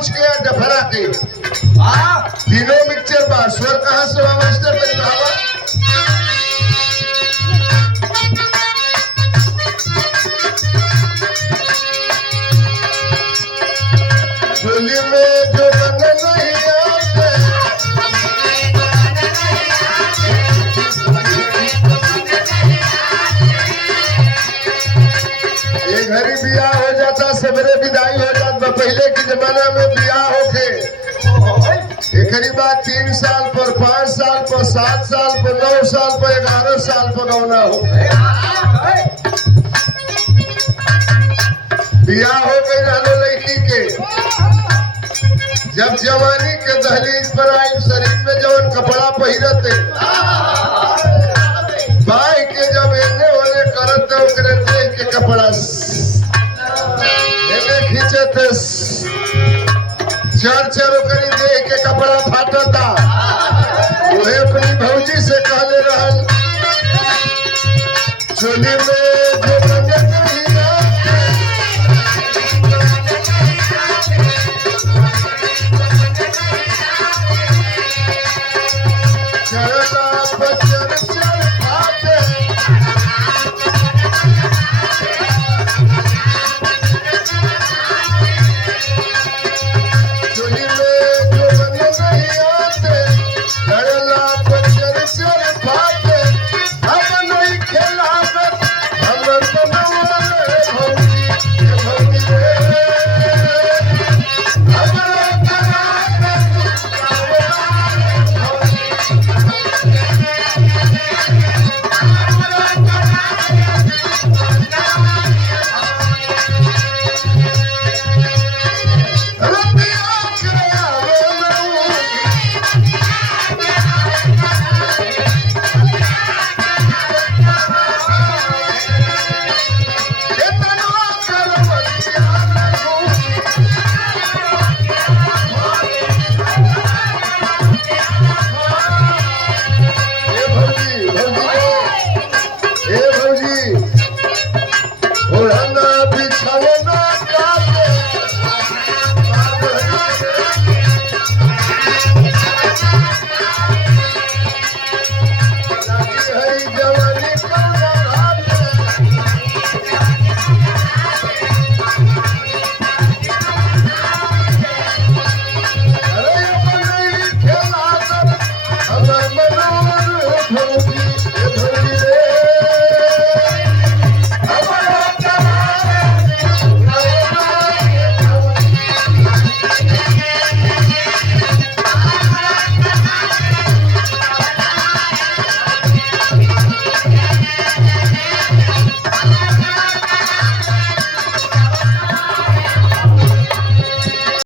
पहुंच के डफरा के तीनों मिक्सचर बा स्वर कहाँ से बा मास्टर बतावा। चोली में जो बन नहीं आते ये घरी बियाह हो जाता सवेरे विदाई हो जाता। पहले के जमाना में बियाह होके एक बात 3 साल पर 5 साल पर 7 साल पर 9 साल पर 11 साल पर गौना हो बियाह हो गई रहने लड़की के। जब जवानी के दहलीज पर आई शरीर में जवन कपड़ा पहिरते भाई के जब एने ओने करते ओकरे देख के कपड़ा एने खींचते चर ओकरी देख के कपड़ा फाटता। वही अपनी भौजी से कहले रहल चोली में